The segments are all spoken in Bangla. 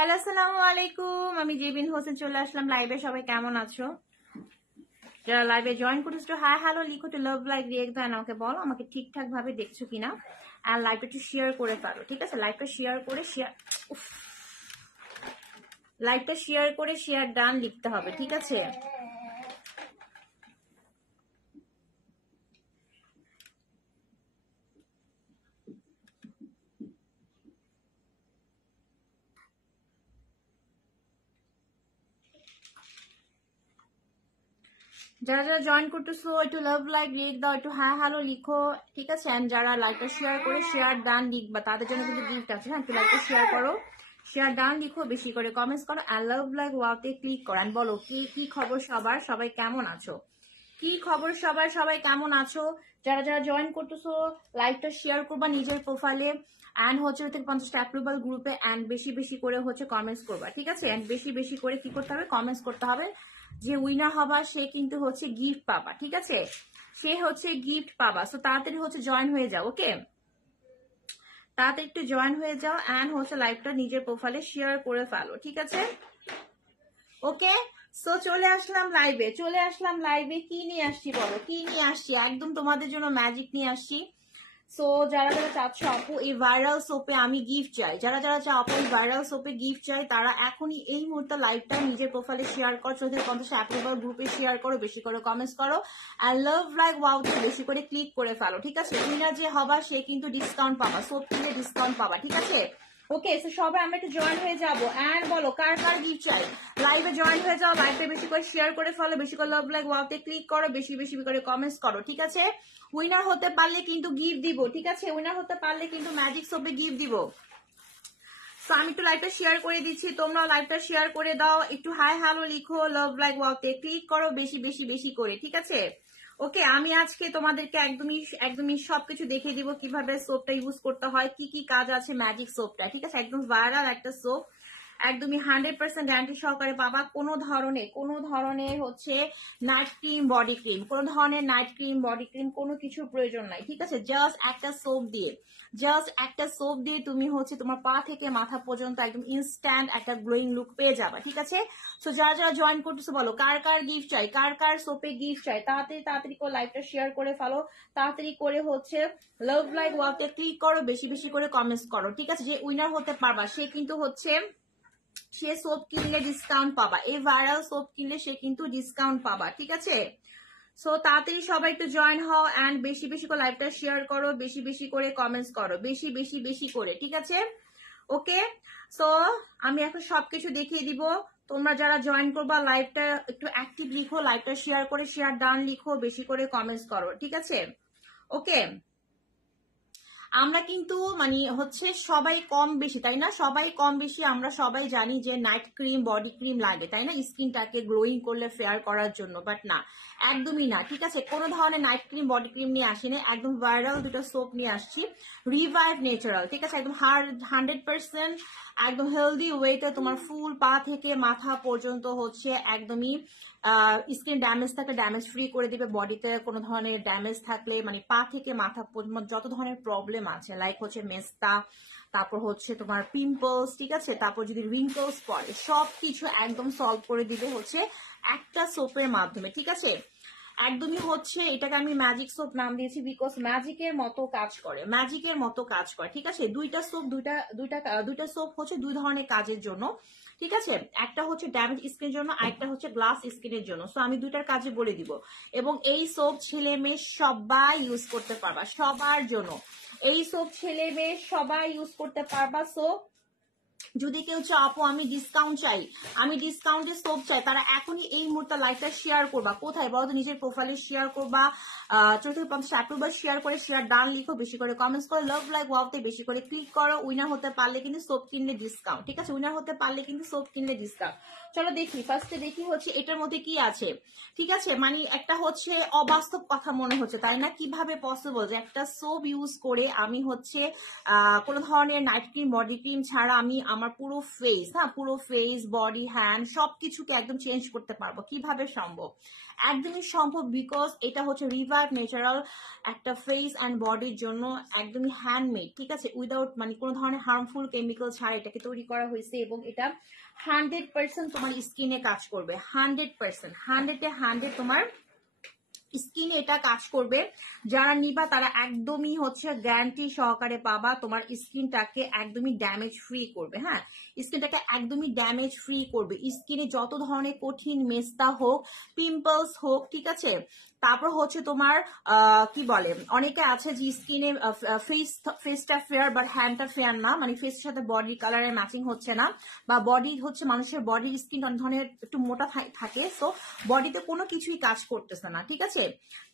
হ্যালো, আসসালামু আলাইকুম। আমি জেবিন হোসেন চলে আসলাম লাইভে। সবাই কেমন আছো? যারা লাইভে জয়েন করেছো হাই হ্যালো লিখো, তো লাভ লাইক রিয়েক্ট দেন, আমাকে বলো আমাকে ঠিকঠাক ভাবে দেখছো কিনা। আর লাইভটা একটু শেয়ার করে পারো, ঠিক আছে? লাইভটা শেয়ার করে লাইভটা শেয়ার করে শেয়ার ডান লিখতে হবে, ঠিক আছে? যারা যারা জয়েন করতেছো একটু লাভ লাইক রিয়েক্ট দাও, একটু হ্যাঁ হ্যালো লিখো, ঠিক আছে? এন্ড যারা লাইভটা শেয়ার করে শেয়ার ডান লিখবা তাদের জন্য কিন্তু গিফট আছে। হ্যাঁ, একটু লাইভটা শেয়ার করো, শেয়ার ডান লিখো, বেশি করে কমেন্টস করো, আর লাভ লাইক ওয়াওতে ক্লিক করো। এন্ড বলো কি কি খবর সবার, সবাই কেমন আছো? কি খবর সবার, সবাই কেমন আছো? যারা যারা জয়েন করতেছো লাইভটা শেয়ার করবা নিজের প্রোফাইলে, এন্ড হচ্ছে থেকে 50টা অ্যাপ্রুভাল গ্রুপে, এন্ড বেশি বেশি করে হচ্ছে কমেন্টস করবা, ঠিক আছে? এন্ড বেশি বেশি করে কি করতে হবে, কমেন্টস করতে হবে। যে উইনার হবা সে কিন্তু হচ্ছে গিফট পাবা, ঠিক আছে? সে হচ্ছে গিফট পাবা। সো তাড়াতাড়ি হচ্ছে জয়েন হয়ে যাও, ওকে? তাড়াতাড়ি একটু জয়েন হয়ে যাও, এন্ড হচ্ছে লাইভটা নিজের প্রোফাইলে শেয়ার করে ফেলো, ঠিক আছে? ওকে, সো চলে আসলাম লাইভে। কি নিয়ে আসছি বলো, কি নিয়ে আসছি? একদম তোমাদের জন্য ম্যাজিক নিয়ে আসছি। সো যারা যারা চাচ্ছ আপু এই ভাইরাল সোপে আমি গিফট চাই, যারা যারা চাও আপু এই ভাইরাল সোপে গিফট চাই, তারা এখনই এই মুহূর্তে লাইভটা নিজের প্রোফাইলে শেয়ার করো, 50 অ্যাপ্রুভাল গ্রুপে শেয়ার করো, বেশি করে কমেন্টস করো, আর লাভ লাইক ওয়াওতে বেশি করে ক্লিক করে ফেলো, ঠিক আছে? উইনার যে হবা সে কিন্তু ডিসকাউন্ট পাবা, সোপ কিনে ডিসকাউন্ট পাবা, ঠিক আছে? ওকে, সো সবাই আমরা একটু জয়েন হয়ে যাবো, এন্ড বলো কার কার গিফট চাই। লাইভে জয়েন হয়ে যাও, লাইভে বেশি করে শেয়ার করে ফেলো, বেশি করে লাভ লাইক ওয়াওতে ক্লিক করো, বেশি বেশি করে কমেন্টস করো, ঠিক আছে? উইনার হতে পারলে কিন্তু গিফট দিব, ঠিক আছে? উইনার হতে পারলে কিন্তু ম্যাজিক সোপে গিফট দিব। তো আমি একটু লাইভটা শেয়ার করে দিচ্ছি, তোমরা লাইভটা শেয়ার করে দাও, একটু হাই হ্যালো লিখো, লাভ লাইক ওয়াওতে ক্লিক করো, বেশি বেশি বেশি করে, ঠিক আছে? ওকে, আমি আজকে তোমাদেরকে একদমই একদমই সবকিছু দেখিয়ে দিব কিভাবে সোপটা ইউজ করতে হয়, কি কি কাজ আছে ম্যাজিক সোপটা, ঠিক আছে? একদম ভাইরাল একটা সোপ, একদমই 100% গ্যারান্টি সহকারে পাবা। কোনো ধরনের হচ্ছে নাইট ক্রিম বডি ক্রিম, কোনো ধরনের নাইট ক্রিম বডি ক্রিম কোনো কিছুর প্রয়োজন নাই, ঠিক আছে? জাস্ট একটা সোপ দিয়ে তুমি হচ্ছে তোমার পা থেকে মাথা পর্যন্ত একদম ইনস্ট্যান্ট একটা গ্লোয়িং লুক পেয়ে যাবা, ঠিক আছে? সো যারা যারা জয়েন করতেছো বলো কার কার গিফট চাই, কার কার সোপে গিফট চাই, তাড়াতাড়ি তাড়াতাড়ি করে লাইভটা শেয়ার করে ফেলো, তাড়াতাড়ি করে হচ্ছে লাভ লাইক ওয়াওতে ক্লিক করো, বেশি বেশি করে কমেন্টস করো, ঠিক আছে? যে উইনার হতে পারবা সে কিন্তু হচ্ছে সে সোপ কিনলে ডিসকাউন্ট পাবা, এই ভাইরাল সোপ কিনলে সে কিন্তু ডিসকাউন্ট পাবা, ঠিক আছে? সো তাড়াতাড়ি সবাই একটু জয়েন হও, এন্ড বেশি বেশি করে লাইভটা শেয়ার করো, বেশি বেশি করে কমেন্টস করো, বেশি বেশি বেশি করে, ঠিক আছে? ওকে, সো আমি এখন সবকিছু দেখিয়ে দিব। তোমরা যারা জয়েন করবা লাইভটা একটু অ্যাক্টিভ লিখো, লাইভটা শেয়ার করে শেয়ার ডান লিখো, বেশি করে কমেন্টস করো, ঠিক আছে? ওকে, আমরা কিন্তু মানে হচ্ছে সবাই কম বেশি, তাই না? সবাই কম বেশি আমরা সবাই জানি যে নাইট ক্রিম বডি ক্রিম লাগে, তাই না? স্কিনটাকে গ্লোয়িং করলে ফেয়ার করার জন্য, বাট না, একদমই না, ঠিক আছে? কোনো ধরনের নাইট ক্রিম বডি ক্রিম নিয়ে আসিনি, একদম ভাইরাল দুটো সোপ নিয়ে আসছি, রিভাইভ ন্যাচারাল, ঠিক আছে? একদম 100% একদম হেলদি ওয়েতে তোমার ফুল পা থেকে মাথা পর্যন্ত হচ্ছে একদমই স্কিন ড্যামেজ থাকলে ড্যামেজ ফ্রি করে দিবে, বডিতে কোনো ধরনের ড্যামেজ থাকলে মানে পা থেকে মাথা পর্যন্ত যত ধরনের প্রবলেম আছে, লাইক হচ্ছে মেস্তা, তারপর হচ্ছে তোমার পিম্পলস, ঠিক আছে? তারপর যদি রিঙ্কলস পড়ে সবকিছু একদম সলভ করে দিবে হচ্ছে একটা সোপের মাধ্যমে, ঠিক আছে? একদমই হচ্ছে এটাকে আমি ম্যাজিক সোপ নাম দিয়েছি, বিকজ ম্যাজিকের মতো কাজ করে, ঠিক আছে? দুইটা সোপ হচ্ছে দুই ধরনের কাজের জন্য, ঠিক আছে? একটা হচ্ছে ড্যামেজ স্কিনের জন্য, আরেকটা হচ্ছে গ্লাস স্কিনের জন্য। সো আমি দুইটার কাজে বলে দিব, এবং এই সোপ ছেলে মেয়ে সবাই ইউজ করতে পারবা, সবার জন্য এই সোপ ছেলে মেয়ে সবাই ইউজ করতে পারবা। সো যদি কেউ চাও আপু আমি ডিসকাউন্ট চাই, আমি ডিসকাউন্টের সোপ চাই, তারা এখনই এই মুহূর্তে লাইভটা শেয়ার করবা, কোথায় বলো তো? নিজের প্রোফাইলে শেয়ার করবা, 50 অ্যাপ্রুভাল শেয়ার করে শেয়ার ডান লিখো, বেশি করে কমেন্টস করো, লাভ লাইক ওয়াওতে বেশি করে ক্লিক করো। উইনার হতে পারলে কিন্তু সোপ কিনলে ডিসকাউন্ট, ঠিক আছে? উইনার হতে পারলে কিন্তু সোপ কিনলে ডিসকাউন্ট। চলো দেখি, ফার্স্টে দেখি হচ্ছে এটার মধ্যে কি আছে, ঠিক আছে? মানে একটা হচ্ছে অবাস্তব কথা মনে হচ্ছে, তাই না? কিভাবে পসিবল যে একটা সোপ ইউজ করে আমি হচ্ছে কোনো ধরনের নাইট ক্রিম বডি ক্রিম ছাড়া আমি আমার পুরো ফেস, হ্যাঁ পুরো ফেস বডি হ্যান্ড সবকিছুকে একদম চেঞ্জ করতে পারবো, কিভাবে সম্ভব? একদমই সম্ভব, বিকজ এটা হচ্ছে রিভাইভ ন্যাচারাল একটা ফেস অ্যান্ড বডির জন্য, একদমই হ্যান্ডমেড, ঠিক আছে, উইদাউট মানে কোনো ধরনের হার্মফুল কেমিক্যাল ছাড়া এটাকে তৈরি করা হয়েছে। এবং এটা 100% তোমার স্কিনে কাজ করবে, 100%, 100 তোমার স্কিনে এটা কাজ করবে। যারা নিবা তারা একদমই হচ্ছে গ্যারান্টি সহকারে পাবা, তোমার স্কিনটাকে একদমই ড্যামেজ ফ্রি করবে। হ্যাঁ, স্কিনটাকে একদমই ড্যামেজ ফ্রি করবে। স্কিনে যত ধরনের কঠিন মেস্তা হোক, পিম্পলস হোক, ঠিক আছে, তারপর হচ্ছে তোমার কি বলে, অনেকে আছে যে স্কিনে ফেসটা ফেয়ার বাট হ্যান্ডটা ফেয়ার না, মানে ফেসের সাথে বডি কালারের ম্যাচিং হচ্ছে না, বা বডি হচ্ছে মানুষের বডির স্কিন অনেক ধরনের একটু মোটা থাকে, সো বডিতে কোনো কিছুই কাজ করতেছে না, ঠিক আছে,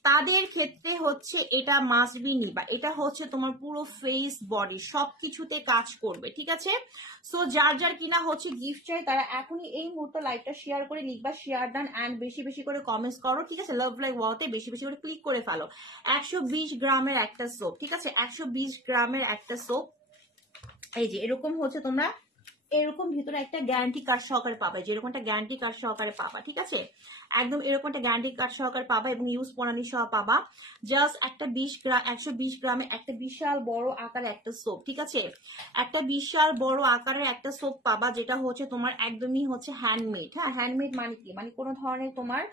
তাদের ক্ষেত্রে হচ্ছে এটা মাস্ট বি নিবা। এটা হচ্ছে তোমার পুরো ফেস বডি সবকিছুতে কাজ করবে, ঠিক আছে। সো যার যার কিনা হচ্ছে গিফট চাই তারা এখনই এই মুহূর্তে লাইভটা শেয়ার করে লিখবা শেয়ার ডান অ্যান্ড বেশি বেশি করে কমেন্টস করো, ঠিক আছে, লাভ লাইক ওয়াওতে বেশি বেশি করে ক্লিক করে ফেলো। 120 গ্রামের একটা সোপ, ঠিক আছে, 120 গ্রামের একটা সোপ, এই যে এরকম হচ্ছে তোমরা এরকম ভিতরে একটা গ্যারান্টি কার্ড সহকারে পাবা, যেরকম একটা গ্যারান্টি কার্ড সহকারে পাবা, ঠিক আছে, একদম এরকম একটা গ্যারান্টি কার্ড সহকারে পাবা এবং ইউজ প্রণালী সহ পাবা। জাস্ট একটা 120 গ্রামে একটা বিশাল বড় আকারের একটা সোপ, ঠিক আছে, একটা বিশাল বড় আকারের একটা সোপ পাবা, যেটা হচ্ছে তোমার একদমই হচ্ছে হ্যান্ডমেড। হ্যাঁ, হ্যান্ডমেড মানে কি, মানে কোনো ধরনের তোমার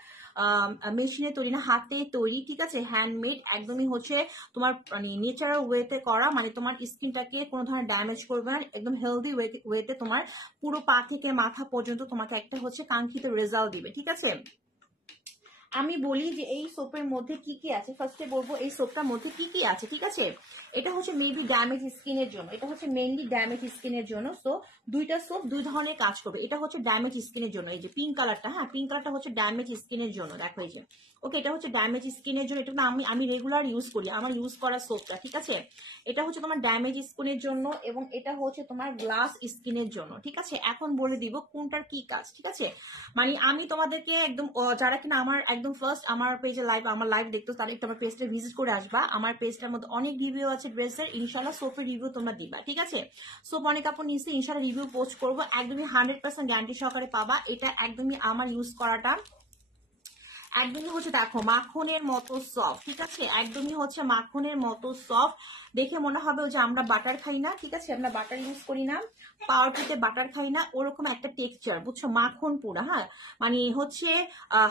মেশিনে তৈরি না, হাতে তৈরি, ঠিক আছে, হ্যান্ডমেড, একদমই হচ্ছে তোমার মানে নেচারাল ওয়েতে করা, মানে তোমার স্কিনটাকে কোনো ধরনের ড্যামেজ করবে না, একদম হেলদি ওয়েতে তোমার পুরো পা থেকে মাথা পর্যন্ত তোমাকে একটা হচ্ছে কাঙ্ক্ষিত রেজাল্ট দিবে, ঠিক আছে। আমি বলি যে এই সোপের মধ্যে কি কি আছে, ফার্স্টে বলবো এই সোপটার মধ্যে কি কি আছে, ঠিক আছে। এটা হচ্ছে মেবি ড্যামেজ স্কিনের জন্য, এটা হচ্ছে মেইনলি ড্যামেজ স্কিনের জন্য। সো দুইটা সোপ দুই ধরনের কাজ করবে। এটা হচ্ছে ড্যামেজ স্কিনের জন্য, এই যে পিঙ্ক কালারটা, হ্যাঁ পিঙ্ক কালারটা হচ্ছে ড্যামেজ স্কিনের জন্য, দেখো এই যে, ওকে, এটা হচ্ছে ড্যামেজ স্কিনের জন্য, এটা না আমি রেগুলার ইউজ করি, আমার ইউজ করা সোপটা, ঠিক আছে। এটা হচ্ছে তোমার ড্যামেজ স্কিনের জন্য এবং এটা হচ্ছে তোমার গ্লাস স্কিনের জন্য, ঠিক আছে। এখন বলে দিব কোনটার কি কাজ, ঠিক আছে, মানে আমি তোমাদেরকে একদম যারা কিনা আমার একদম ফার্স্ট আমার পেজে আমার লাইভ দেখতো তারা একটু আমার পেজটা ভিজিট করে আসবা। আমার পেজটার মধ্যে অনেক রিভিউ আছে ড্রেসের, ইনশাল্লাহ সোপের রিভিউ তোমরা দিবা, ঠিক আছে। সোপ অনেক কাপড় নিচ্ছি, ইনশাল্লাহ রিভিউ পোস্ট করবো, একদমই 100% গ্যারান্টি সহকারে পাবা। এটা একদমই আমার ইউজ করাটা একদমই হচ্ছে দেখো মাখনের মতো সফট, ঠিক আছে, একদমই হচ্ছে মাখনের মতো সফট। দেখে মনে হবে যে আমরা বাটার খাই না, ঠিক আছে, আমরা বাটার ইউজ করি না, পাউরুটিতে বাটার খাই না, ওরকম একটা টেক্সচার, বুঝছো, মাখন পুরা। হ্যাঁ, মানে হচ্ছে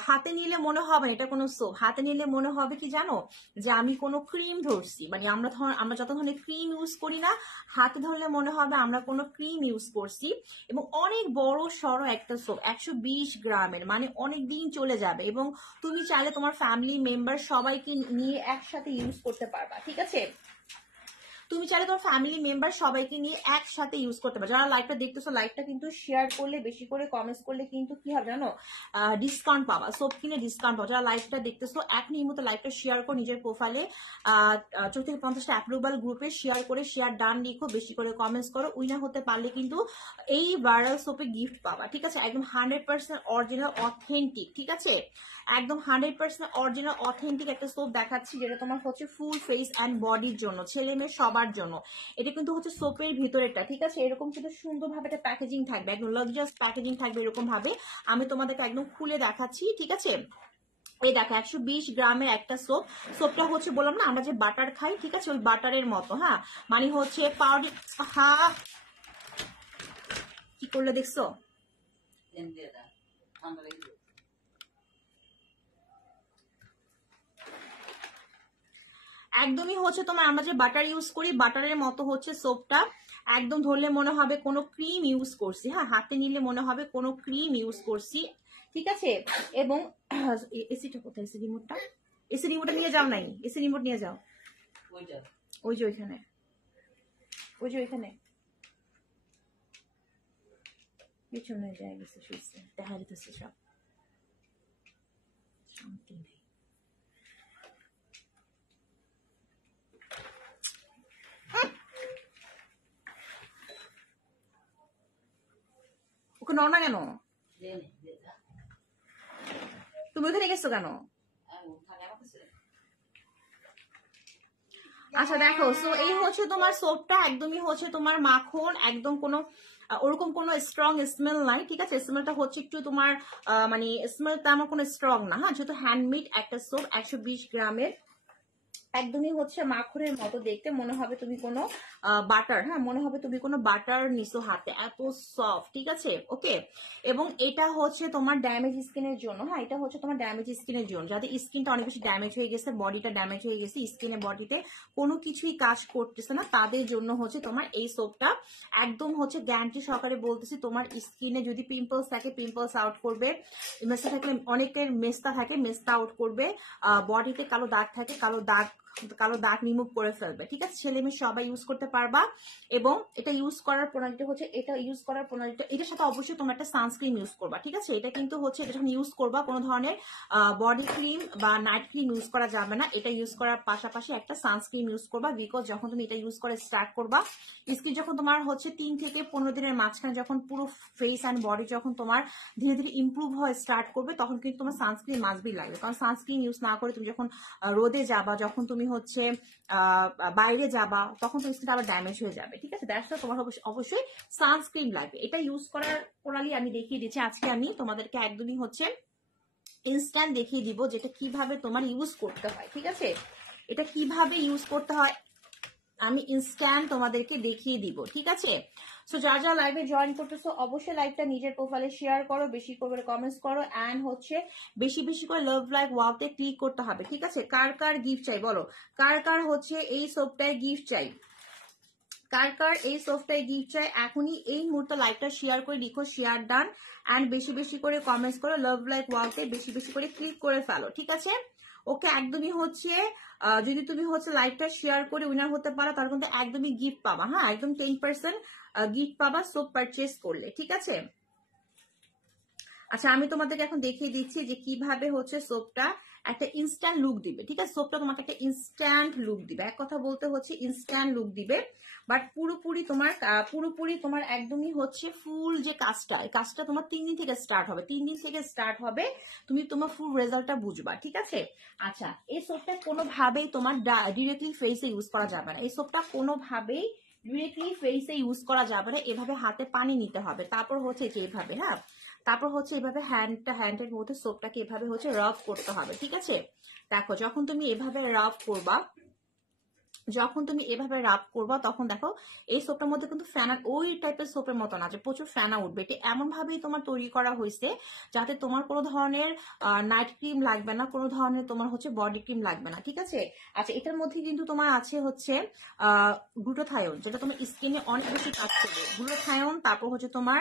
হাতে নিলে মনে হবে এটা কোনো সোপ, হাতে নিলে মনে হবে কি জানো, যে আমি কোনো ক্রিম ধরছি, মানে আমরা যত ধরনের ক্রিম ইউজ করি না, হাতে ধরলে মনে হবে আমরা কোনো ক্রিম ইউজ করছি। এবং অনেক বড় সড়ো একটা সোপ, 120 গ্রামের, মানে অনেক দিন চলে যাবে এবং তুমি চাইলে তোমার ফ্যামিলি মেম্বার সবাইকে নিয়ে একসাথে ইউজ করতে পারবা, ঠিক আছে। তুমি চাইলে তোমার ফ্যামিলি মেম্বার সবাইকে নিয়ে একসাথে ইউজ করতে পারো। যারা লাইভটা দেখতেছো, লাইভটা কিন্তু শেয়ার করলে, বেশি করে কমেন্টস করলে কিন্তু কি হবে জানো, ডিসকাউন্ট পাবা, সোপ কিনে ডিসকাউন্ট পাবা। যারা লাইভটা দেখতেছো এখনই এই মতো লাইভটা শেয়ার করো, নিজের প্রোফাইলে 40 থেকে 50টা অ্যাপ্রুভাল গ্রুপে শেয়ার করে শেয়ার ডান লিখো, বেশি করে কমেন্টস করো, উইনার হতে পারলে কিন্তু এই ভাইরাল সোপে গিফট পাবা, ঠিক আছে, একদম 100% অরিজিনাল অথেন্টিক, ঠিক আছে, একদম 100% অরিজিনাল অথেন্টিক একটা সোপ দেখাচ্ছি, যেটা তোমার হচ্ছে ফুল ফেস অ্যান্ড বডির জন্য, ছেলে মেয়ে সবার জন্য। এটা কিন্তু হচ্ছে সোপের ভিতরেটা, ঠিক আছে, এরকম কিন্তু সুন্দরভাবে একটা প্যাকেজিং থাকবে, একদম লাক্সারিয়াস প্যাকেজিং থাকবে এরকম ভাবে। আমি তোমাদেরকে একদম খুলে দেখাচ্ছি, ঠিক আছে। এই দেখো 120 গ্রামের একটা সোপ, সোপটা হচ্ছে বললাম না আমরা যে বাটার খাই, ঠিক আছে, ওই বাটারের মতো। হ্যাঁ, মানে হচ্ছে পাউডার, হ্যাঁ কি করলে দেখছো, একদমই হচ্ছে তোমার আমরা যে বাটার ইউজ করি বাটারের মতো হচ্ছে সোপটা, একদম ধরলে মনে হবে কোনো ক্রিম ইউজ করছি। হ্যাঁ, হাতে নিলে মনে হবে কোনো ক্রিম ইউজ করছি, ঠিক আছে। এবং এসিটা কোথায়, এসি রিমোটটা, এসি রিমোটটা নিয়ে যাও, নাই এসি রিমোট নিয়ে যাও, ওই যে ওইখানে, ওই যে ওইখানে পিছনে যায় গেছে, শুনছে দেখা যেতেছে সব, শান্তি নেই। ওকে নড় না কেন, তুমি ওখানে গেছো কেন? আচ্ছা দেখো, সো এই হচ্ছে তোমার সোপটা, একদমই হচ্ছে তোমার মাখন, একদম কোনো ওরকম কোনো স্ট্রং স্মেল নাই, ঠিক আছে। স্মেলটা হচ্ছে একটু তোমার মানে স্মেলটা আমার কোনো স্ট্রং না, হ্যাঁ। যেহেতু হ্যান্ডমেড একটা সোপ, 120 গ্রামের, একদমই হচ্ছে মাখনের মতো দেখতে, মনে হবে তুমি কোনো বাটার, হ্যাঁ, মনে হবে তুমি কোনো বাটার নিছো হাতে, এত সফট, ঠিক আছে। ওকে, এবং এটা হচ্ছে তোমার ড্যামেজ স্কিনের জন্য, হ্যাঁ, এটা হচ্ছে তোমার ড্যামেজ স্কিনের জন্য, যাদের স্কিনটা অনেক বেশি ড্যামেজ হয়ে গেছে, বডিটা ড্যামেজ হয়ে গেছে, স্কিনে বডিতে কোনো কিছুই কাজ করতেছে না, তাদের জন্য হচ্ছে তোমার এই সোপটা একদম হচ্ছে গ্যারান্টি সহকারে বলতেছি, তোমার স্কিনে যদি পিম্পলস থাকে পিম্পলস আউট করবে, মেস্তা থাকলে অনেকের মেস্তা থাকে মেস্তা আউট করবে, বডিতে কালো দাগ থাকে কালো দাগ রিমুভ করে ফেলবে, ঠিক আছে। ছেলে মেয়ে সবাই ইউজ করতে পারবা। এবং এটা ইউজ করার প্রণালীটা হচ্ছে, এটার সাথে অবশ্যই তোমরা একটা সানস্ক্রিন ইউজ করবা, ঠিক আছে। এটা কিন্তু হচ্ছে, এটা যখন ইউজ করবা কোনো ধরনের বডি ক্রিম বা নাইট ক্রিম ইউজ করা যাবে না, এটা ইউজ করার পাশাপাশি একটা সানস্ক্রিন ইউজ করবা। বিকজ যখন তুমি এটা ইউজ করে স্টার্ট করবা, স্কিন যখন তোমার হচ্ছে 3 থেকে 15 দিনের মাঝখানে যখন পুরো ফেস অ্যান্ড বডি যখন তোমার ধীরে ধীরে ইম্প্রুভ হয়ে স্টার্ট করবে, তখন কিন্তু তোমার সানস্ক্রিন মাস্টবি লাগবে। কারণ সানস্ক্রিন ইউজ না করে তুমি যখন রোদে যাবা, যখন তুমি হচ্ছে বাইরে যাবা, তখন তোমার স্কিনটা আবার ড্যামেজ হয়ে যাবে, ঠিক আছে। দ্যাটস তোমার অবশ্যই সানস্ক্রিন লাগবে। এটা ইউজ করার প্রণালী আমি দেখিয়ে দিচ্ছি আজকে, আমি তোমাদেরকে একদমই হচ্ছে ইনস্ট্যান্ট দেখিয়ে দিব যেটা কিভাবে তোমার ইউজ করতে হয়, ঠিক আছে। এটা কিভাবে ইউজ করতে হয় আমি ইনস্ট্যান্ট তোমাদেরকে দেখিয়ে দিব, ঠিক আছে। সো যারা যারা লাইভে জয়েন করতেছো অবশ্যই লাইভটা নিজের প্রোফাইলে শেয়ার করো, বেশি করে কমেন্টস করো, অ্যান্ড হচ্ছে বেশি বেশি করে লাভ লাইক ওয়াওতে ক্লিক করতে হবে, ঠিক আছে। কার কার গিফট চাই বলো, কার কার হচ্ছে এই সোপটায় গিফট চাই, কার কার এই সোপটায় গিফট চাই, এখনই এই মুহূর্তে লাইভটা শেয়ার করে লিখো শেয়ার ডান, অ্যান্ড বেশি বেশি করে কমেন্টস করো, লাভ লাইক ওয়াওতে বেশি বেশি করে ক্লিক করে ফেলো, ঠিক আছে। ওকে, একদমই হচ্ছে যদি তুমি হচ্ছে লাইভটা শেয়ার করে উইনার হতে পারো, তার কিন্তু একদমই গিফট পাবা, হ্যাঁ, একদম 10% গিফট পাবা সোপ পারচেস করলে, ঠিক আছে। আচ্ছা, আমি তোমাদেরকে এখন দেখিয়ে দিচ্ছি যে কিভাবে হচ্ছে সোপটা একটা ইনস্ট্যান্ট লুক দিবে, ঠিক আছে। সোপটা তোমাকে একটা ইনস্ট্যান্ট লুক দিবে, এক কথা বলতে হচ্ছে ইনস্ট্যান্ট লুক দিবে, বাট পুরোপুরি তোমার একদমই হচ্ছে ফুল যে কাজটা, এই কাজটা তোমার 3 দিন থেকে স্টার্ট হবে, 3 দিন থেকে স্টার্ট হবে, তুমি তোমার ফুল রেজাল্টটা বুঝবা, ঠিক আছে। আচ্ছা, এই সোপটা কোনোভাবেই তোমার ডিরেক্টলি ফেসে ইউজ করা যাবে না, এই সোপটা কোনোভাবেই ডিরেক্টলি ফেসে ইউজ করা যাবে না, এভাবে হাতে পানি নিতে হবে, তারপর হচ্ছে যে এভাবে, হ্যাঁ, তারপর হচ্ছে এভাবে হ্যান্ডের মধ্যে সোপটাকে এভাবে হচ্ছে রাব করতে হবে, ঠিক আছে। দেখো যখন তুমি এভাবে রাব করবা, তখন দেখো এই সোপটার মধ্যে কিন্তু ফেনা, ওই টাইপের সোপের মতো না যে প্রচুর ফেনা উঠবে, এটা এমন ভাবেই তোমার তৈরি করা হয়েছে যাতে তোমার কোনো ধরনের নাইট ক্রিম লাগবে না, কোনো ধরনের তোমার হচ্ছে বডি ক্রিম লাগবে না, ঠিক আছে। আচ্ছা, এটার মধ্যে কিন্তু তোমার আছে হচ্ছে গ্লুটাথায়োন, যেটা তোমার স্কিনে অনেক বেশি কাজ করবে, গ্লুটাথায়োন, তারপর হচ্ছে তোমার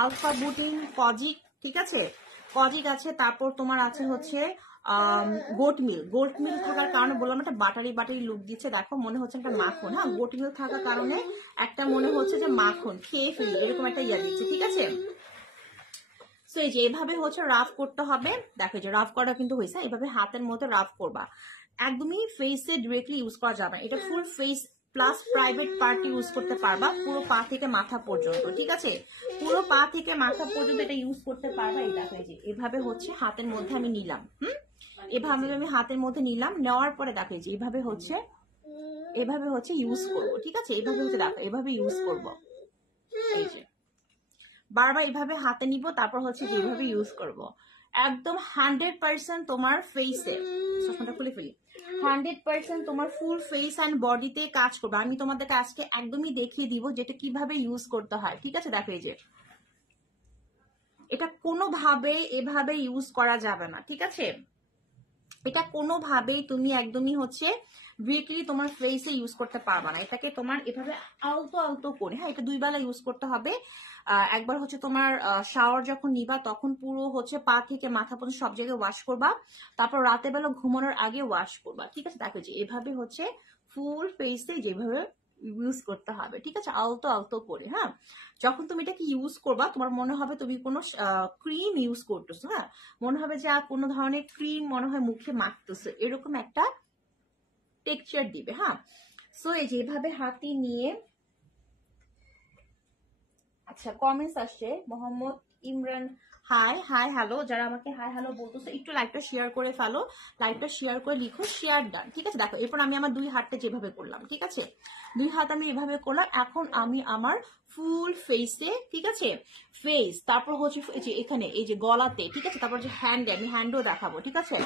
আলফা বুটিন, কজিক, ঠিক আছে, কজিক আছে, তারপর তোমার আছে হচ্ছে গোট মিল থাকার কারণে বললাম একটা বাটারি লুক দিচ্ছে, দেখো মনে হচ্ছে একটা মাখন, হ্যাঁ, গোট মিল থাকার কারণে একটা মনে হচ্ছে যে মাখন খেয়ে ফেলি এরকম একটা ইয়া দিচ্ছে, ঠিক আছে। সো এই যে এভাবে হচ্ছে রাফ করতে হবে, দেখো যে রাফ করা কিন্তু হয়েছে, এভাবে হাতের মধ্যে রাফ করবা, একদমই ফেসে ডিরেক্টলি ইউজ করা যাবে, এটা full face plus private part use করতে পারবা, পুরো পা থেকে মাথা পর্যন্ত, ঠিক আছে, পুরো পা থেকে মাথা পর্যন্ত এটা ইউজ করতে পারবা। এই দেখো যে এভাবে হচ্ছে হাতের মধ্যে আমি নিলাম, এভাবে আমি হাতের মধ্যে নিলাম, নেওয়ার পরে দেখো যে এভাবে হচ্ছে ইউজ করবো, ঠিক আছে, এভাবে হচ্ছে দেখো এভাবে ইউজ করবো, এই যে বারবার এইভাবে হাতে নিব, তারপর হচ্ছে যেভাবে ইউজ করব, একদম 100% তোমার ফেসে, চশমাটা খুলে ফেলি, 100% তোমার ফুল ফেস অ্যান্ড বডিতে কাজ করবে। আমি তোমাদেরকে আজকে একদমই দেখিয়ে দিব যেটা কিভাবে ইউজ করতে হয়, ঠিক আছে। দেখো এই যে এটা কোনোভাবে এভাবে ইউজ করা যাবে না, ঠিক আছে, এটা কোনোভাবেই তুমি একদমই হচ্ছে ডিরেক্টলি তোমার ফেসে ইউজ করতে পারবা না, এটাকে তোমার এভাবে আলতো করে, হ্যাঁ, এটা 2 বেলা ইউজ করতে হবে। একবার হচ্ছে তোমার শাওয়ার যখন নিবা তখন পুরো হচ্ছে পা থেকে মাথা পর্যন্ত সব জায়গায় ওয়াশ করবা, তারপর রাতে বেলা ঘুমানোর আগে ওয়াশ করবা, ঠিক আছে। দেখো যে এভাবে হচ্ছে ফুল ফেসে যেভাবে ইউজ করতে হবে, ঠিক আছে, আলতো করে, হ্যাঁ। যখন তুমি এটাকে ইউজ করবা তোমার মনে হবে তুমি কোনো ক্রিম ইউজ করতেছো, হ্যাঁ, মনে হবে যে কোনো ধরনের ক্রিম মনে হয় মুখে মাখতেছো, এরকম একটা টেক্সচার দিবে, হ্যাঁ। সো এই যেভাবে হাতি নিয়ে, আচ্ছা কমেন্টস আসছে Mohammad Imran high hi hello, যারা আমাকে হাই হ্যালো বলতেছো একটু লাইভটা শেয়ার করে ফেলো, লাইভটা শেয়ার করে লিখো শেয়ার ডান, ঠিক আছে। দেখো এরপর আমি আমার দুই হাতটা যেভাবে করলাম, ঠিক আছে, দুই হাত আমি এভাবে করলাম। এখন আমি আমার ফুল ফেসে, ঠিক আছে, ফেস, তারপর হচ্ছে এই যে এখানে এই যে গলাতে, ঠিক আছে, তারপর যে হ্যান্ডে, আমি হ্যান্ডও দেখাবো, ঠিক আছে,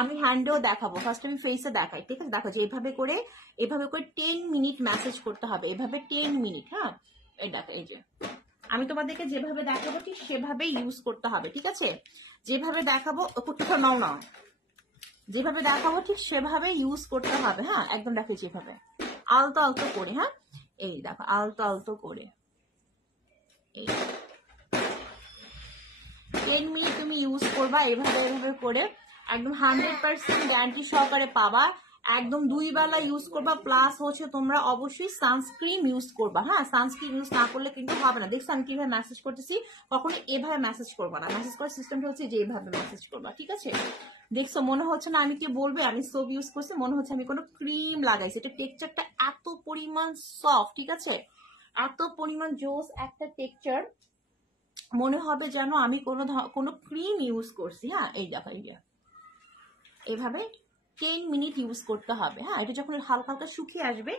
আমি হ্যান্ডেও দেখাবো। ফার্স্ট আমি ফেসে দেখাই, ঠিক আছে। দেখো যে এভাবে করে 10 মিনিট ম্যাসেজ করতে হবে, এভাবে 10 মিনিট। হ্যাঁ, এই দেখো এই যে আমি তোমাদেরকে যেভাবে দেখাবো ঠিক সেভাবে ইউজ করতে হবে, ঠিক আছে, যেভাবে দেখাবো কোথাও নাও না, যেভাবে দেখাবো ঠিক সেভাবে ইউজ করতে হবে। হ্যাঁ, একদম দেখো যেভাবে আলতো আলতো করে, হ্যাঁ এই দেখো আলতো আলতো করে, এই 10 মিনিট তুমি ইউজ করবা এভাবে এভাবে করে, একদম 100% গ্যারান্টি সহকারে পাবা। একদম 2 বেলা ইউজ করবা, প্লাস হচ্ছে তোমরা অবশ্যই সানস্ক্রিন ইউজ করবা। হ্যাঁ, সানস্ক্রিন ইউজ না করলে কিন্তু হবে না। দেখছো আমি কিভাবে মেসেজ করতেছি, কখনো এভাবে মেসেজ করবা না, মেসেজ করার সিস্টেমটা হচ্ছে যে এইভাবে মেসেজ করবা, ঠিক আছে। দেখছো মনে হচ্ছে না আমি কি বলবে আমি সোপ ইউজ করছি, মনে হচ্ছে আমি কোনো ক্রিম লাগাইছি। এটা টেক্সচারটা এত পরিমাণ সফট, ঠিক আছে, এত পরিমাণ জোস একটা টেক্সচার, মনে হবে যেন আমি কোনো ক্রিম ইউজ করছি। হ্যাঁ, এই দেখো এইভাবে 10 মিনিট ইউজ করতে হবে। হ্যাঁ, এটা যখন হালকা হালকা শুকিয়ে আসবে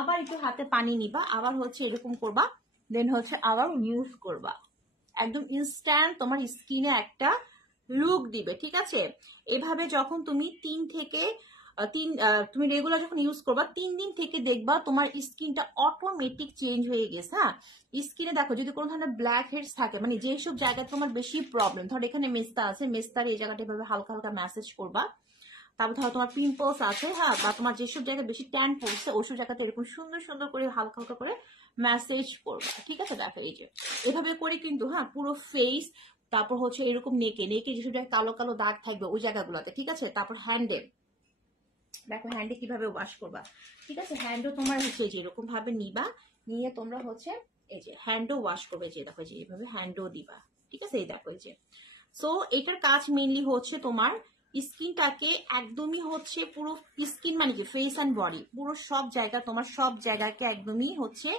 আবার একটু হাতে পানি নিবা, আবার হচ্ছে এরকম করবা, দেন হচ্ছে আবার ইউজ করবা। একদম ইনস্ট্যান্ট তোমার স্কিনে একটা লুক দিবে, ঠিক আছে। এভাবে যখন তুমি তুমি রেগুলার যখন ইউজ করবা 3 দিন থেকে দেখবা তোমার স্কিনটা অটোমেটিক চেঞ্জ হয়ে গেছে। হ্যাঁ, স্কিনে দেখো যদি কোনো ধরনের ব্ল্যাক হেডস থাকে, মানে যেসব জায়গায় তোমার বেশি প্রবলেম, ধর এখানে মেস্তা আছে, মেস্তার এই জায়গাটা এভাবে হালকা হালকা ম্যাসেজ করবা। তারপর ধরো তোমার পিম্পলস আছে, হ্যাঁ, বা তোমার যেসব জায়গায় বেশি ট্যান পড়ছে ওইসব জায়গাতে এরকম সুন্দর সুন্দর করে হালকা হালকা করে ম্যাসেজ করবা, ঠিক আছে। দেখো এই যে এভাবে করে কিন্তু, হ্যাঁ, পুরো ফেস, তারপর হচ্ছে এরকম নেকে নেকে যেসব জায়গায় কালো কালো দাগ থাকবে ওই জায়গাগুলোতে, ঠিক আছে। তারপর হ্যান্ডে, দেখো হ্যান্ডে কিভাবে ওয়াশ করবা, ঠিক আছে। হ্যান্ডও তোমার হচ্ছে যে এরকম ভাবে নিবা, নিয়ে তোমরা হচ্ছে এই যে হ্যান্ডও ওয়াশ করবে, যে দেখো যে এইভাবে হ্যান্ডও দিবা, ঠিক আছে। এই দেখো এই যে, সো এটার কাজ মেইনলি হচ্ছে তোমার স্কিনটাকে একদমই হচ্ছে পুরো স্কিন মানে কি ফেস অ্যান্ড বডি পুরো সব জায়গা, তোমার সব জায়গাকে একদমই হচ্ছে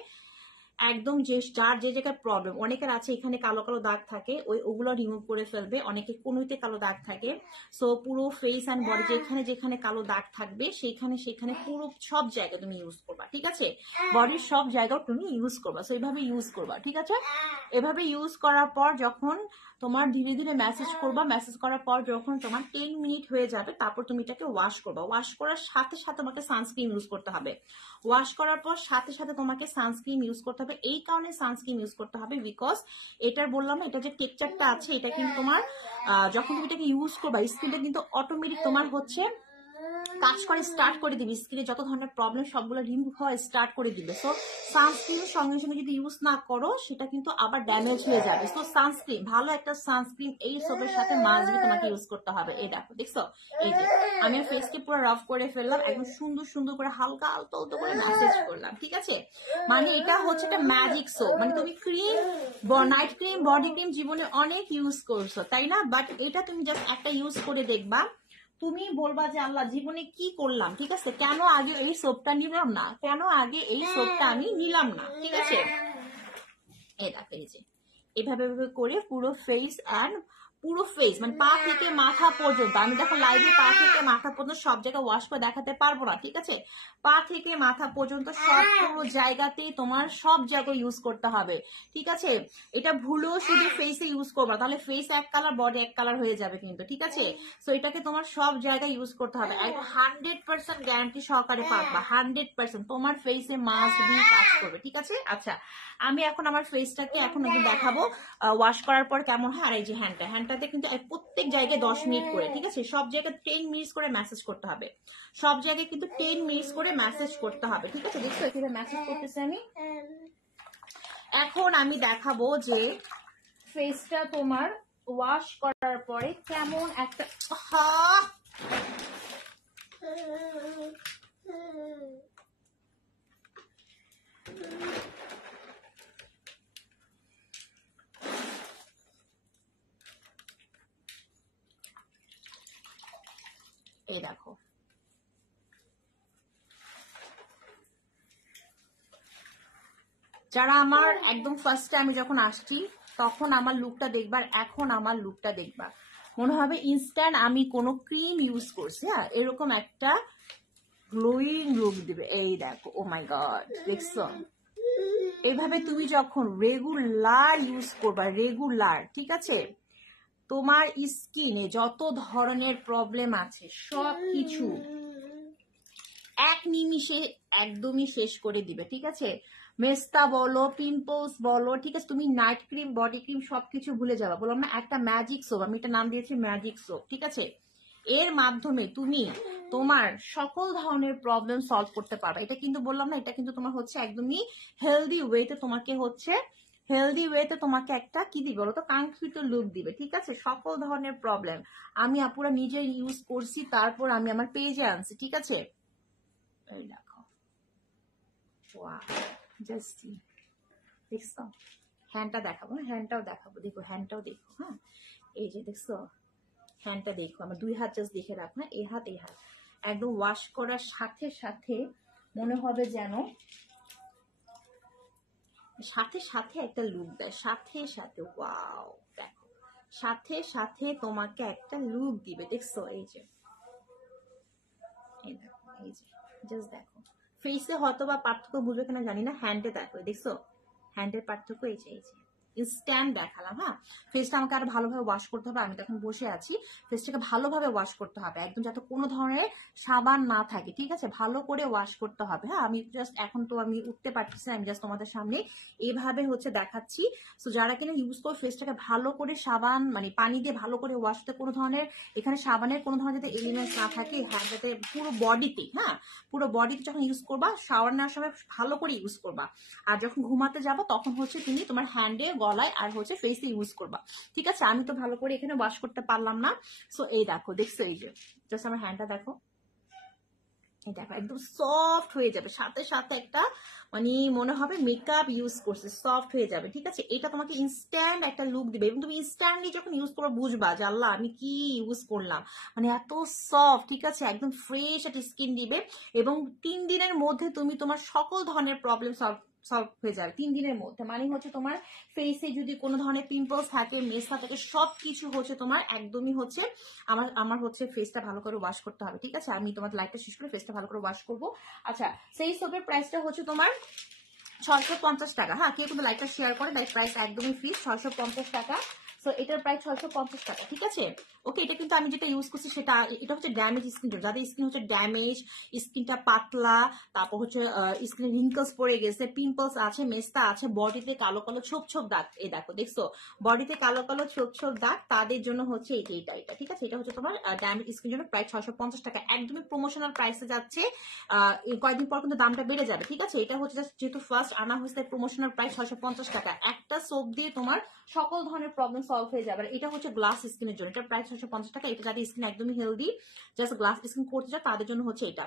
একদম যে যার যে জায়গায় প্রবলেম, অনেকের আছে এখানে কালো কালো দাগ থাকে, ওগুলো রিমুভ করে ফেলবে। অনেকে কোনোতে কালো দাগ থাকে, সো পুরো ফেস অ্যান্ড বডি যেখানে যেখানে কালো দাগ থাকবে সেখানে সেখানে পুরো সব জায়গা তুমি ইউজ করবা, ঠিক আছে। বডির সব জায়গাও তুমি ইউজ করবা, সো এইভাবে ইউজ করবা, ঠিক আছে। এভাবে ইউজ করার পর যখন তোমার ধীরে ধীরে ম্যাসেজ করবা, ম্যাসেজ করার পর যখন তোমার 10 মিনিট হয়ে যাবে তারপর তুমি এটাকে ওয়াশ করবা। ওয়াশ করার সাথে সাথে তোমাকে সানস্ক্রিন ইউজ করতে হবে। ওয়াশ করার পর সাথে সাথে তোমাকে সানস্ক্রিন ইউজ করতে হবে। এই কারণে সানস্ক্রিন ইউজ করতে হবে বিকজ এটার বললাম এটা যে টেক্সচারটা আছে এটা কিন্তু তোমার যখন তুমি এটাকে ইউজ করবা স্কিনটা কিন্তু অটোমেটিক তোমার হচ্ছে কাজ করে স্টার্ট করে দিবে, স্কিনে যত ধরনের প্রবলেম সবগুলো রিমুভ হওয়া স্টার্ট করে দিবে। সো সানস্ক্রিনের সঙ্গে সঙ্গে যদি ইউজ না করো সেটা কিন্তু আবার ড্যামেজ হয়ে যাবে। সো সানস্ক্রিন, ভালো একটা সানস্ক্রিন এই সোপের সাথে মাস্টবি তোমাকে ইউজ করতে হবে। এই দেখো দেখছো এই যে আমি ফেসকে পুরো রাফ করে ফেললাম, একদম সুন্দর সুন্দর করে হালকা আলতো আলতো করে ম্যাসেজ করলাম, ঠিক আছে। মানে এটা হচ্ছে একটা ম্যাজিক সোপ, মানে তুমি cream, night cream, body cream জীবনে অনেক ইউজ করছো তাই না, বাট এটা তুমি জাস্ট একটা ইউজ করে দেখবা, তুমি বলবা যে আল্লাহ জীবনে কি করলাম, ঠিক আছে, কেন আগে এই সোপটা নিলাম না, কেন আগে এই সোপটা আমি নিলাম না, ঠিক আছে। এই দেখো এই যে এভাবে এভাবে করে পুরো ফেস মানে পা থেকে মাথা পর্যন্ত, আমি দেখো লাইভে পা থেকে মাথা পর্যন্ত সব জায়গায় ওয়াশ করে দেখাতে পারবো না, ঠিক আছে। পা থেকে মাথা পর্যন্ত সব পুরো জায়গাতেই তোমার সব জায়গায় ইউজ করতে হবে, ঠিক আছে। এটা ভুলেও শুধু ফেসে ইউজ করবা, তাহলে ফেস এক কালার বডি এক কালার হয়ে যাবে কিন্তু, ঠিক আছে। সো এটাকে তোমার সব জায়গায় ইউজ করতে হবে, 100% গ্যারান্টি সহকারে পাবা, 100% তোমার ফেসে মাস্ট বি কাজ করবে, ঠিক আছে। আচ্ছা, আমি এখন আমার ফেসটাকে এখন একটু দেখাবো ওয়াশ করার পর কেমন হয়। আর এই যে হ্যান্ডটাতে কিন্তু প্রত্যেক জায়গায় 10 মিনিট করে, ঠিক আছে, সব জায়গায় 10 মিনিট করে ম্যাসেজ করতে হবে, সব জায়গায় কিন্তু 10 মিনিট করে ম্যাসেজ করতে হবে, ঠিক আছে। দেখছো কিভাবে ম্যাসেজ করতেছে আমি। এখন আমি দেখাবো যে ফেসটা তোমার ওয়াশ করার পরে কেমন একটা এই দেখো যারা আমার একদম ফার্স্ট টাইম যখন আসছি তখন আমার লুকটা দেখবা, এখন আমার লুকটা দেখবা, মনে হবে ইনস্ট্যান্ট আমি কোনো ক্রিম ইউজ করছি। হ্যাঁ, এরকম একটা গ্লোয়িং লুক দিবে। এই দেখো, ও মাই গড, দেখছো? এইভাবে তুমি যখন রেগুলার ইউজ করবা, রেগুলার, ঠিক আছে, তোমার স্কিনে যত ধরনের প্রবলেম আছে সব কিছু এক নিমিষে একদমই শেষ করে দিবে, ঠিক আছে? মেস্তা বলো, পিম্পলস বলো, ঠিক আছে, তুমি নাইট ক্রিম, বডি ক্রিম সবকিছু ভুলে যাবা। বললাম না একটা ম্যাজিক সোপ, আমি এটা নাম দিয়েছি ম্যাজিক সোপ, ঠিক আছে? এর মাধ্যমে তুমি তোমার সকল ধরনের প্রবলেম সলভ করতে পারবে। এটা কিন্তু বললাম না, এটা কিন্তু তোমার হচ্ছে একদমই হেলদি ওয়েতে, তোমাকে হচ্ছে হেলদি ওয়েতে তোমাকে একটা কি দিবে বলো তো, কাঙ্ক্ষিত লুক দিবে, ঠিক আছে? সকল ধরনের প্রবলেম আমি আপুরা নিজে ইউজ করছি, তারপর আমি আমার পেজে আনছি, ঠিক আছে? এই দেখো, ওয়াও, জাস্ট সি, দেখছো? হ্যান্ডটা দেখাবো, হ্যান্ডটাও দেখাবো, দেখো হ্যান্ডটাও দেখো। হ্যাঁ, এই যে দেখছো, হ্যান্ডটা দেখো, আমার দুই হাত জাস্ট দেখে রাখো, না এই হাত এই হাত, একদম ওয়াশ করার সাথে সাথে মনে হবে যেন সাথে সাথে একটা লুক দেয়, সাথে সাথে, ওয়াও, দেখো, সাথে সাথে তোমাকে একটা লুক দিবে, দেখছো? এই যে, এই দেখো, এই যে, জাস্ট দেখো, ফেসে হয়তো বা পার্থক্য বুঝবে কিনা জানি না, হ্যান্ডে দেখো, দেখছো হ্যান্ডের পার্থক্য? এই যে, এই যে ইনস্ট্যান্ট দেখালাম। হ্যাঁ, ফেসটা আমাকে আরো ভালোভাবে ওয়াশ করতে হবে, আমি তখন বসে আছি, ফেসটাকে ভালোভাবে ওয়াশ করতে হবে, একদম যাতে কোনো ধরনের সাবান না থাকে, ঠিক আছে? ভালো করে ওয়াশ করতে হবে। হ্যাঁ, আমি জাস্ট এখন তো আমি উঠতে পারতেছি না, আমি জাস্ট তোমাদের সামনে এইভাবে হচ্ছে দেখাচ্ছি। সো যারা কিনা ইউজ করে ফেসটাকে ভালো করে সাবান মানে পানি দিয়ে ভালো করে ওয়াশ করতে, কোনো ধরনের এখানে সাবানের কোনো ধরনের যাতে এলিমেন্টস না থাকে, হ্যাঁ, যাতে পুরো বডিতে, হ্যাঁ, পুরো বডিতে যখন ইউজ করবা, শাওয়ার নেওয়ার সময় ভালো করে ইউজ করবা, আর যখন ঘুমাতে যাবো তখন হচ্ছে তুমি তোমার হ্যান্ডে, গলায় আর হচ্ছে ফেসে ইউজ করবা, ঠিক আছে? আমি তো ভালো করে এখানে ওয়াশ করতে পারলাম না। সো এই দেখো, দেখছো? এই যে জাস্ট আমার হ্যান্ডটা দেখো, এই দেখো, একদম সফট হয়ে যাবে, সাথে সাথে একটা মানে মনে হবে মেকআপ ইউজ করছে, সফট হয়ে যাবে, ঠিক আছে? এটা তোমাকে ইনস্ট্যান্ট একটা লুক দিবে, এবং তুমি ইনস্ট্যান্টলি যখন ইউজ করবে বুঝবা যে আল্লাহ আমি কি ইউজ করলাম, মানে এত সফট, ঠিক আছে? একদম ফ্রেশ একটা স্কিন দিবে, এবং 3 দিনের মধ্যে তুমি তোমার সকল ধরনের প্রবলেম সলভ সলভ হয়ে যাবে 3 দিনের মধ্যে। মানে হচ্ছে তোমার ফেসে যদি কোনো ধরনের পিম্পলস থাকে, মেসা থাকে, সবকিছু হচ্ছে তোমার একদমই হচ্ছে আমার আমার হচ্ছে ফেসটা ভালো করে ওয়াশ করতে হবে, ঠিক আছে? আমি তোমার লাইটটা শেষ করে ফেসটা ভালো করে ওয়াশ করবো। আচ্ছা, সেই সোপের প্রাইসটা হচ্ছে তোমার 650 টাকা। হ্যাঁ, কেউ কিন্তু লাইকটা শেয়ার করে, তাই প্রাইস একদমই ফ্রি, 650 টাকা। সো এটার প্রাইস 650 টাকা, ঠিক আছে? ওকে, এটা কিন্তু আমি যেটা ইউজ করছি সেটা, এটা হচ্ছে ড্যামেজ স্কিন, যাদের স্কিন হচ্ছে ড্যামেজ, স্কিনটা পাতলা, তারপর হচ্ছে স্কিনে রিঙ্কলস পড়ে গেছে, পিম্পলস আছে, মেস্তা আছে, বডিতে কালো কালো ছোপ ছোপ দাগ, এই দেখো, দেখছো বডিতে কালো কালো ছোপ ছোপ দাগ, তাদের জন্য হচ্ছে এটা, ঠিক আছে? এটা হচ্ছে তোমার ড্যামেজ স্কিন জন্য প্রাইস 650 টাকা, একদমই প্রমোশনাল প্রাইসে যাচ্ছে। কয়েকদিন পর কিন্তু দামটা বেড়ে যাবে, ঠিক আছে? এটা হচ্ছে যেহেতু ফার্স্ট আনা হয়েছে, প্রমোশনাল প্রাইস 650 টাকা। একটা সোপ দিয়ে তোমার সকল ধরনের প্রবলেম সলভ হয়ে যাবে। এটা হচ্ছে গ্লাস স্কিনের জন্য, এটা প্রাইস 650 টাকা। এটা যাদের স্কিন একদমই হেলদি, জাস্ট গ্লাস স্কিন করতে চাও তাদের জন্য হচ্ছে এটা।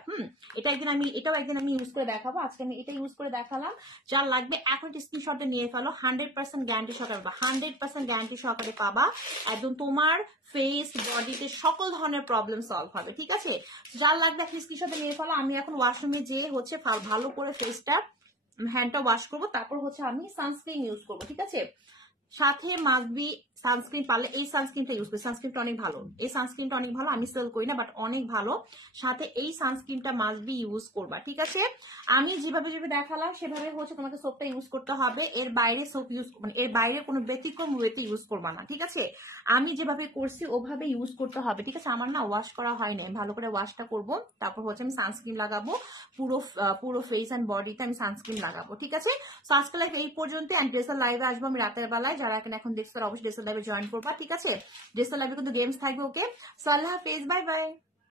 এটাও একদিন আমি ইউজ করে দেখাবো, আজকে আমি এটা ইউজ করে দেখালাম। যার লাগবে এখন স্ক্রিনশটে নিয়ে ফেলো, 100% গ্যারান্টি সহকারে পাবা, 100% গ্যারান্টি সহকারে পাবা, একদম তোমার ফেস বডিতে সকল ধরনের প্রবলেম সলভ হবে, ঠিক আছে? যার লাগবে এখন স্ক্রিনশটে নিয়ে ফেলো। আমি এখন ওয়াশরুমে যেয়ে হচ্ছে ভালো করে ফেসটা হ্যান্ডটা ওয়াশ করবো, তারপর হচ্ছে আমি সানস্ক্রিন ইউজ করবো, ঠিক আছে? সাথে মাস্ট বি সানস্ক্রিন, পারলে এই সানস্ক্রিনটা ইউজ করি, সানস্ক্রিনটা অনেক ভালো, এই সানস্ক্রিনটা অনেক ভালো, আমি সেল করি না বাট অনেক ভালো। সাথে এই সানস্ক্রিনটা মাস্ট বি ইউজ করবা, ঠিক আছে? আমি যেভাবে দেখালাম সেভাবে হচ্ছে তোমাকে সোপটা ইউজ করতে হবে, এর বাইরে সোপ ইউজ মানে এর বাইরে কোনো ব্যতিক্রম ওয়েতে ইউজ করবা না, ঠিক আছে? আমি যেভাবে করছি ওভাবে ইউজ করতে হবে, ঠিক আছে? আমার না ওয়াশ করা হয়নি, আমি ভালো করে ওয়াশটা করবো, তারপর হচ্ছে আমি সানস্ক্রিন লাগাবো, পুরো ফেস অ্যান্ড বডিতে আমি সানস্ক্রিন লাগাবো, ঠিক আছে? সো আজকে লাইভ এই পর্যন্ত, অ্যান্ড ড্রেসের লাইভে আসবো আমি রাতের বেলায়, যারা এখন দেখছো তারা অবশ্যই ড্রেসের লাইভে জয়েন করবা, ঠিক আছে? ড্রেসের লাইভে কিন্তু গেমস থাকবে, ওকে? সো আল্লাহ হাফেজ, বাই বাই।